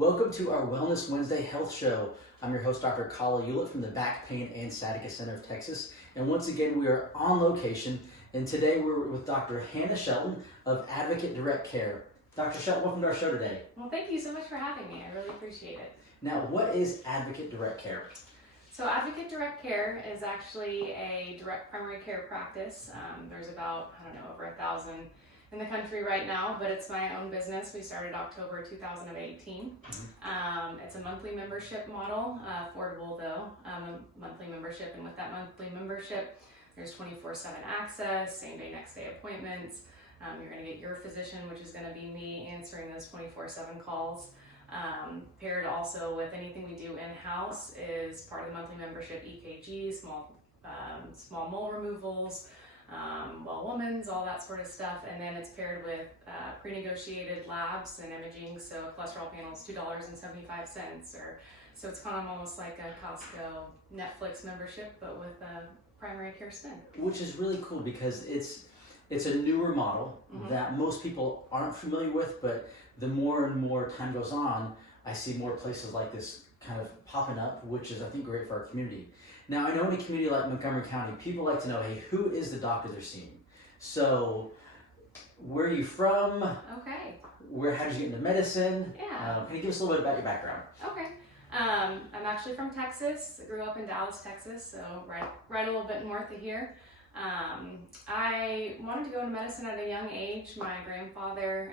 Welcome to our Wellness Wednesday Health Show. I'm your host, Dr. Kala Hewlett from the Back Pain and Sciatica Center of Texas. And once again, we are on location. And today we're with Dr. Hannah Shelton of Advocate Direct Care. Dr. Shelton, welcome to our show today. Well, thank you so much for having me. I really appreciate it. Now, what is Advocate Direct Care? So Advocate Direct Care is actually a direct primary care practice. There's about, over 1,000 in the country right now, but it's my own business. We started October 2018. It's a monthly membership model, affordable though, a monthly membership. And with that monthly membership, there's 24/7 access, same day, next day appointments. You're gonna get your physician, which is gonna be me answering those 24/7 calls. Paired also with anything we do in-house is part of the monthly membership, EKG, small mole removals, well women's, all that sort of stuff. And then it's paired with pre-negotiated labs and imaging. So cholesterol panels, $2.75, so it's kind of almost like a Costco Netflix membership, but with a primary care spin. Which is really cool because it's a newer model that most people aren't familiar with, but the more and more time goes on, I see more places like this kind of popping up, which is, I think, great for our community. Now, I know in a community like Montgomery County, people like to know, hey, who is the doctor they're seeing? So, where are you from? Okay. How did you get into medicine? Yeah. Can you give us a little bit about your background? Okay. I'm actually from Texas. I grew up in Dallas, Texas, so right a little bit north of here. I wanted to go into medicine at a young age. My grandfather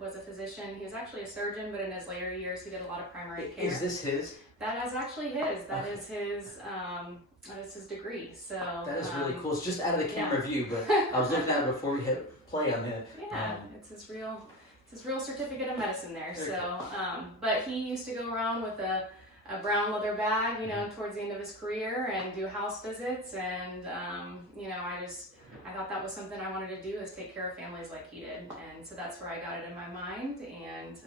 was a physician. He was actually a surgeon, but in his later years, he did a lot of primary care. Is this his? That is actually his. That is his degree. So that is really cool. It's just out of the camera view, but I was looking at it before we hit play on it. Yeah, it's his real certificate of medicine there. So, but he used to go around with a brown leather bag, towards the end of his career and do house visits. And, I thought that was something I wanted to do, is take care of families like he did. And so that's where I got it in my mind. And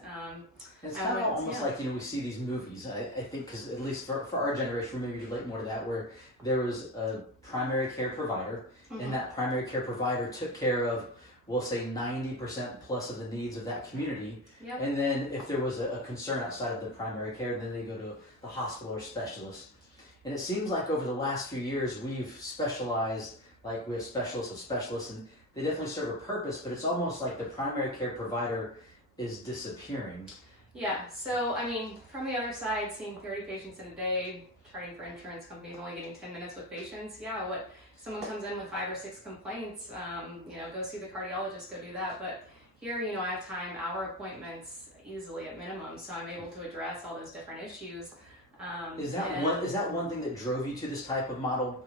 it's kind of almost like, we see these movies, I think, because at least for our generation, maybe relate more to that, where there was a primary care provider, and that primary care provider took care of, we'll say 90% plus of the needs of that community. Yep. And then if there was a concern outside of the primary care, then they go to the hospital or specialist. And it seems like over the last few years, we've specialized, like we have specialists of specialists, and they definitely serve a purpose, but it's almost like the primary care provider is disappearing. Yeah, so from the other side, seeing 30 patients in a day, charting for insurance companies, only getting 10 minutes with patients, what someone comes in with 5 or 6 complaints, go see the cardiologist, go do that. But here, I have time, hour appointments easily at minimum, so I'm able to address all those different issues. Is that one thing that drove you to this type of model?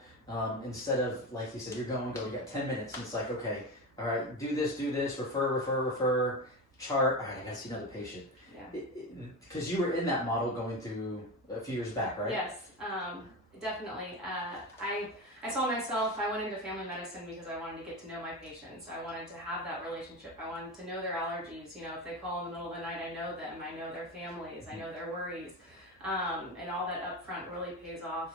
Instead of, like you said, you got 10 minutes, and it's like, okay, all right, do this, refer, chart, all right, I gotta see another patient. Yeah. Because you were in that model going through a few years back, right? Yes, definitely. I saw myself, I went into family medicine because I wanted to get to know my patients. I wanted to have that relationship. I wanted to know their allergies. If they call in the middle of the night, I know them. I know their families. I know their worries. And all that upfront really pays off.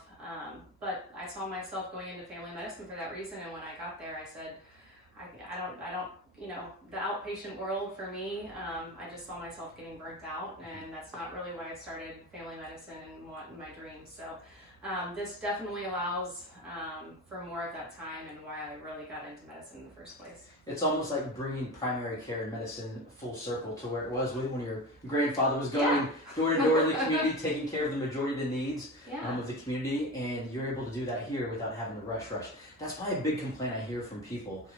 But I saw myself going into family medicine for that reason. And when I got there, I said, I don't, the outpatient world for me, I just saw myself getting burnt out, and that's not really why I started family medicine and wanting my dreams. So this definitely allows for more of that time, and why I really got into medicine in the first place. It's almost like bringing primary care and medicine full circle to where it was when your grandfather was going door to door in the community, taking care of the majority of the needs of the community, and you're able to do that here without having to rush. That's why a big complaint I hear from people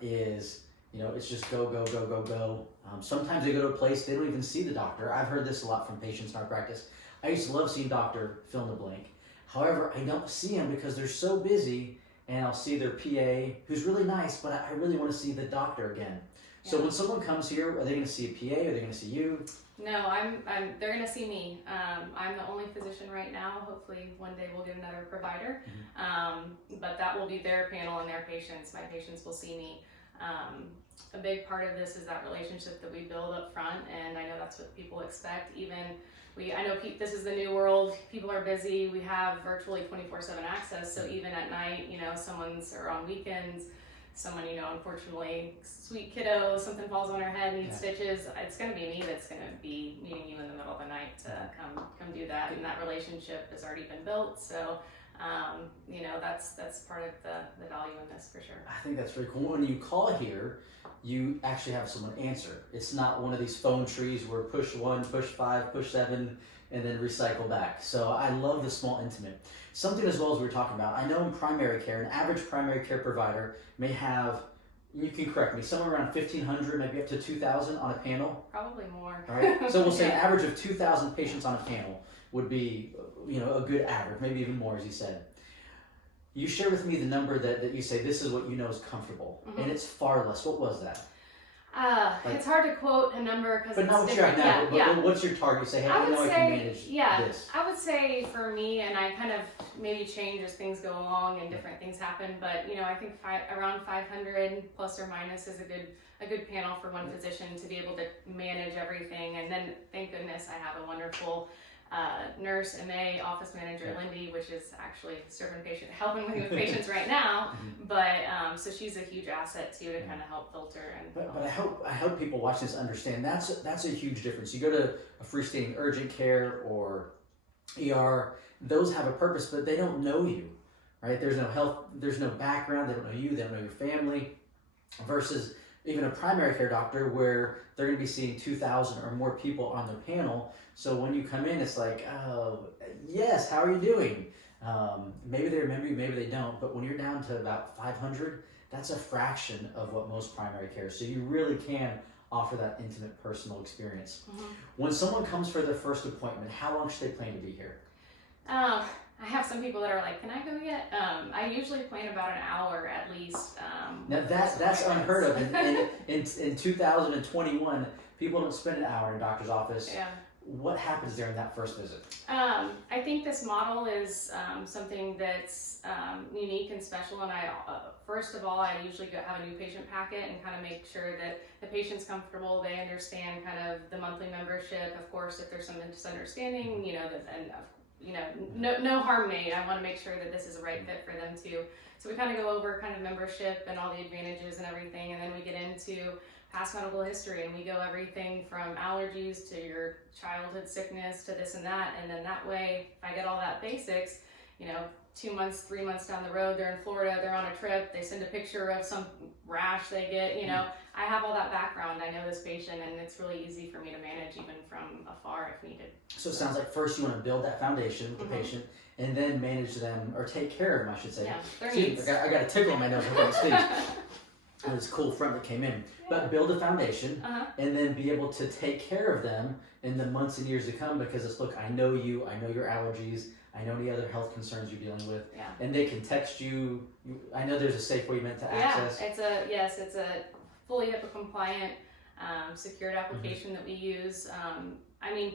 is, it's just go. Sometimes they go to a place, they don't even see the doctor. I've heard this a lot from patients in our practice. I used to love seeing doctor fill in the blank. However, I don't see them because they're so busy, and I'll see their PA, who's really nice, but I really want to see the doctor again. So when someone comes here, are they going to see a PA? Are they going to see you? No, they're going to see me. I'm the only physician right now. Hopefully one day we'll get another provider. But that will be their panel and their patients. My patients will see me. A big part of this is that relationship that we build up front, and I know that's what people expect. I know this is the new world. People are busy. We have virtually 24/7 access. So even at night, or on weekends, someone, unfortunately, sweet kiddo, something falls on her head, needs stitches, it's going to be me that's going to be meeting you in the middle of the night to come do that. And that relationship has already been built. So, that's part of the value in this for sure. I think that's really cool. When you call here, you actually have someone answer. It's not one of these phone trees where push 1, push 5, push 7, and then recycle back. So I love the small intimate. Something as well as we were talking about, I know in primary care, an average primary care provider may have, you can correct me, somewhere around 1,500, maybe up to 2,000 on a panel. Probably more. All right. So we'll say an average of 2,000 patients on a panel would be, a good average, maybe even more, as you said. You share with me the number that you say this is what you know is comfortable, and it's far less. What was that? It's hard to quote a number because but it's not what different. you're at now. But what's your target? Say, hey, I know I can manage this. I would say for me, and I kind of maybe change as things go along and different things happen. But I think around 500 plus or minus is a good panel for one physician to be able to manage everything. And then thank goodness I have a wonderful nurse, MA, office manager, Lindy, which is actually helping me with patients right now. But so she's a huge asset too to kind of help filter. But I hope people watch this understand that's a huge difference. You go to a freestanding urgent care or ER, those have a purpose, but they don't know you, right? There's no health, there's no background, they don't know you, they don't know your family, versus even a primary care doctor where they're going to be seeing 2,000 or more people on their panel. So when you come in, it's like, oh, yes, how are you doing? Maybe they remember you, maybe they don't. But when you're down to about 500, that's a fraction of what most primary care is. So you really can offer that intimate personal experience. When someone comes for their first appointment, how long should they plan to be here? I have some people that are like, can I go yet? I usually plan about an hour at least. Now that's unheard of. In 2021, people don't spend an hour in a doctor's office. Yeah. What happens during that first visit? I think this model is something that's unique and special. And first of all, I usually have a new patient packet and kind of make sure that the patient's comfortable. They understand kind of the monthly membership. Of course, if there's some misunderstanding, no harm made. I want to make sure that this is the right fit for them too. So we kind of go over kind of membership and all the advantages and everything, and then we get into past medical history, and we go everything from allergies to your childhood sickness to this and that, and then that way, if I get all that basics, 2 months, 3 months down the road, they're in Florida, they're on a trip, they send a picture of some rash they get, I have all that background, I know this patient, and it's really easy for me to manage even from afar if needed. So it sounds like first you want to build that foundation with the patient, and then manage them, or take care of them, I should say. Yeah, their needs. I got a tickle in my nose on stage. It was cool front that came in. But build a foundation, and then be able to take care of them in the months and years to come, because it's, look, I know you, I know your allergies, I know any other health concerns you're dealing with, and they can text you. I know there's a safe way meant to access. It's a fully HIPAA compliant, secured application that we use.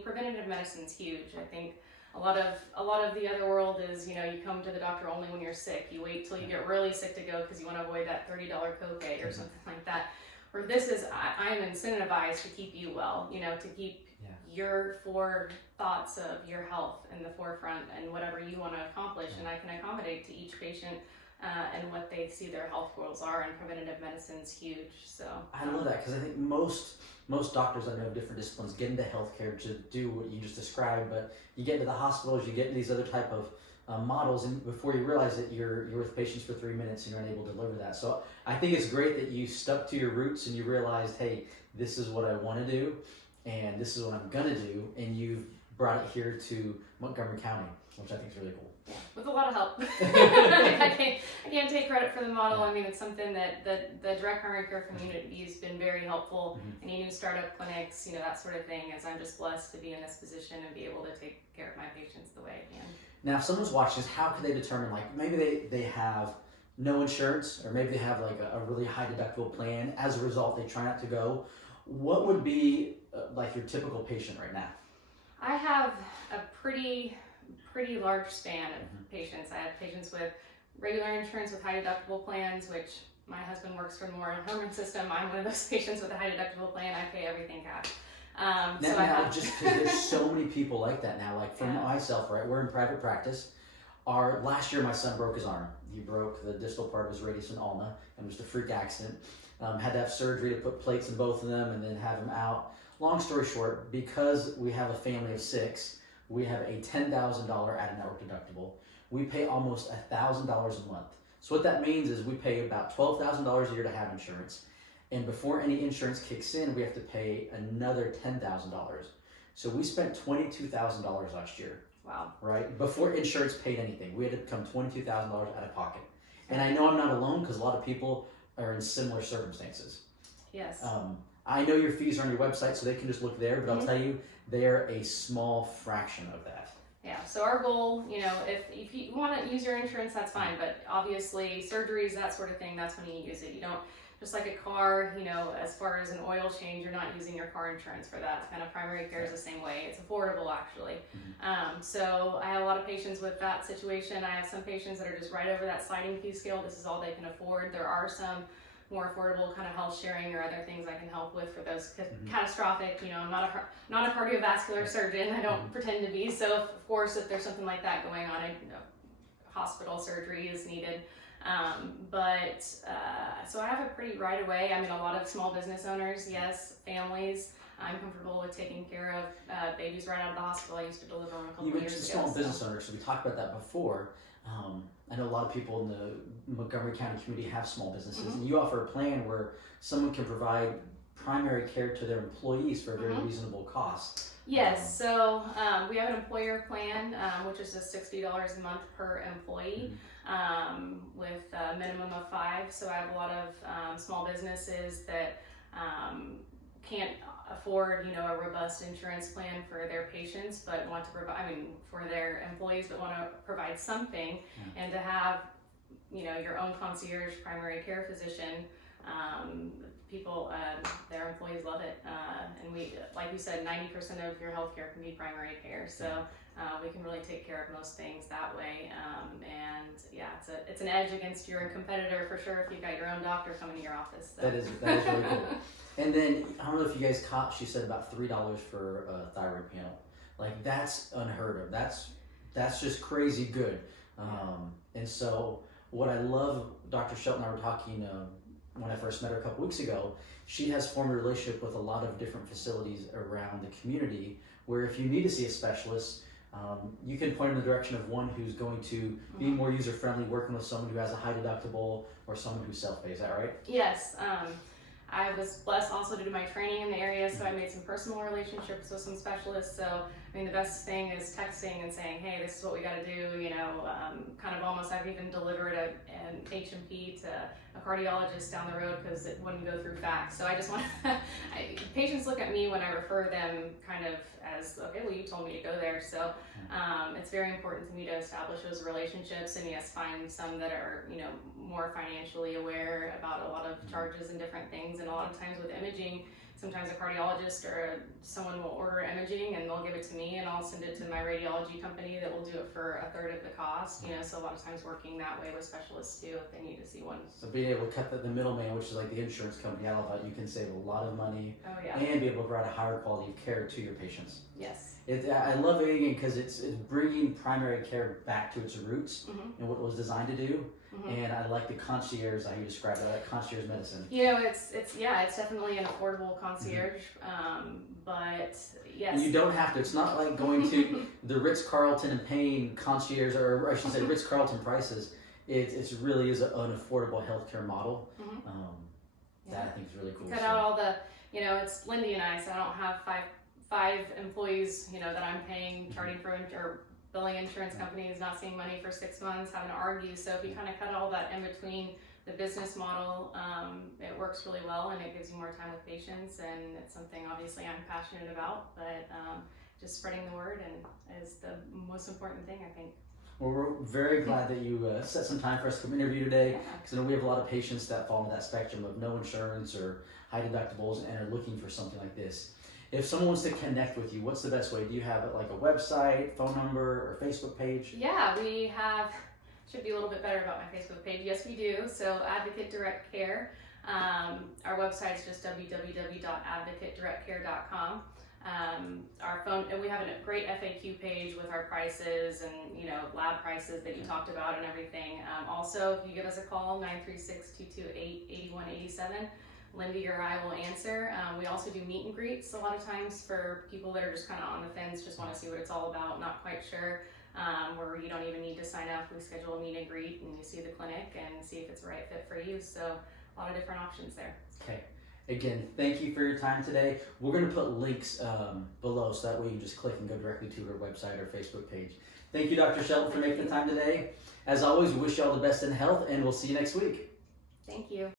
Preventative medicine's huge. I think a lot of the other world is, you come to the doctor only when you're sick. You wait till you get really sick to go because you want to avoid that $30 copay or something like that. Where this is, I am incentivized to keep you well, to keep your thoughts of your health in the forefront and whatever you want to accomplish, and I can accommodate to each patient and what they see their health goals are, and preventative medicine's huge. So I love that, because I think most doctors I know of different disciplines get into healthcare to do what you just described, but you get into the hospitals, you get into these other type of models, and before you realize it, you're with patients for 3 minutes and you're unable to deliver that. So I think it's great that you stuck to your roots and you realized, hey, this is what I want to do, and this is what I'm gonna do, and you've brought it here to Montgomery County, which I think is really cool. Yeah, with a lot of help. I can't take credit for the model. I mean, it's something that the direct primary care community has been very helpful. Any new startup clinics, that sort of thing, as I'm just blessed to be in this position and be able to take care of my patients the way I can. Now, if someone's watching this, how can they determine, like, maybe they have no insurance, or maybe they have like a really high deductible plan. As a result, they try not to go. What would be like your typical patient right now? I have a pretty large span of patients. I have patients with regular insurance with high deductible plans, which my husband works for the more Herman system. I'm one of those patients with a high deductible plan. I pay everything cash. Just because there's so many people like that now. Like for myself, right? We're in private practice. Last year my son broke his arm. He broke the distal part of his radius and ulna, and it was a freak accident. Had to have surgery to put plates in both of them and then have him out. Long story short, because we have a family of 6, we have a $10,000 out-of-network deductible. We pay almost $1,000 a month. So what that means is we pay about $12,000 a year to have insurance. And before any insurance kicks in, we have to pay another $10,000. So we spent $22,000 last year. Wow. Right? Before insurance paid anything, we had to come $22,000 out of pocket. And I know I'm not alone because a lot of people are in similar circumstances. Yes. I know your fees are on your website, so they can just look there, but I'll tell you, they are a small fraction of that. Yeah, so our goal, if you want to use your insurance, that's fine, but obviously surgeries, that sort of thing, that's when you use it. You don't, just like a car, as far as an oil change, you're not using your car insurance for that. Kind of primary care is the same way. It's affordable, actually. So I have a lot of patients with that situation. I have some patients that are just right over that sliding fee scale. This is all they can afford. There are some more affordable kind of health sharing or other things I can help with for those catastrophic. I'm not a cardiovascular surgeon. I don't pretend to be. So of course, if there's something like that going on, hospital surgery is needed. So I have it pretty right away. I mean, a lot of small business owners, yes, families. I'm comfortable with taking care of babies right out of the hospital. I used to deliver them a couple of years ago. You mentioned small business owners, so we talked about that before. I know a lot of people in the Montgomery County community have small businesses, and you offer a plan where someone can provide primary care to their employees for a very reasonable cost. Yes, so we have an employer plan, which is just $60 a month per employee, with a minimum of 5. So I have a lot of small businesses that can't afford, a robust insurance plan for their patients, but want to provide, for their employees, but want to provide something, and to have, your own concierge primary care physician. People, their employees love it, and we, like you said, 90% of your healthcare can be primary care, so we can really take care of most things that way, and yeah, it's an edge against your competitor for sure if you've got your own doctor coming to your office. So. That is really cool. And then, I don't know if you guys caught, she said about $3 for a thyroid panel. Like, that's unheard of. That's just crazy good. And so, what I love, Dr. Shelton and I were talking when I first met her a couple weeks ago, she has formed a relationship with a lot of different facilities around the community where if you need to see a specialist, you can point in the direction of one who's going to be more user-friendly, working with someone who has a high deductible or someone who's self-pay. Is that right? Yes. I was blessed also to do my training in the area, so I made some personal relationships with some specialists. So, the best thing is texting and saying, hey, this is what we got to do, kind of almost, I've even delivered an H&P to a cardiologist down the road because it wouldn't go through fax. So I just want patients look at me when I refer them kind of as, okay, well, you told me to go there. So it's very important to me to establish those relationships and yes, find some that are, more financially aware about a lot of charges and different things. And a lot of times with imaging, sometimes a cardiologist or someone will order imaging and they'll give it to me and I'll send it to my radiology company that will do it for a third of the cost, so a lot of times working that way with specialists too if they need to see one. So being able to cut the middleman, which is like the insurance company, I love that you can save a lot of money and be able to provide a higher quality of care to your patients. Yes. I love it again because it's bringing primary care back to its roots and what it was designed to do. And I like the concierge, how you described it, like concierge medicine. It's definitely an affordable concierge, but yes. And you don't have to. It's not like going to the Ritz-Carlton and paying concierge, or I should say Ritz-Carlton prices. It really is an affordable healthcare model. That I think is really cool. Cut out all the, it's Lindy and I, so I don't have five employees, that I'm paying, charting for or billing insurance companies, not seeing money for 6 months, having to argue. So if you kind of cut all that in between the business model, it works really well and it gives you more time with patients, and it's something obviously I'm passionate about, but just spreading the word is the most important thing, I think. Well, we're very glad that you set some time for us to come interview today, because I know we have a lot of patients that fall into that spectrum of no insurance or high deductibles and are looking for something like this. If someone wants to connect with you, what's the best way? Do you have like a website, phone number, or Facebook page? Yeah, we have, should be a little bit better about my Facebook page. Yes, we do. So Advocate Direct Care. Our website is just www.advocatedirectcare.com. Our our phone, and we have a great FAQ page with our prices and, lab prices that you talked about and everything. Also, if you give us a call, 936-228-8187, Lindy or I will answer. We also do meet and greets a lot of times for people that are just kind of on the fence, just want to see what it's all about, not quite sure, where you don't even need to sign up. We schedule a meet and greet and you see the clinic and see if it's the right fit for you. So a lot of different options there. Okay. Again, thank you for your time today. We're going to put links below so that way you can just click and go directly to her website or Facebook page. Thank you, Dr. Shelton, for making the time today. As always, we wish you all the best in health, and we'll see you next week. Thank you.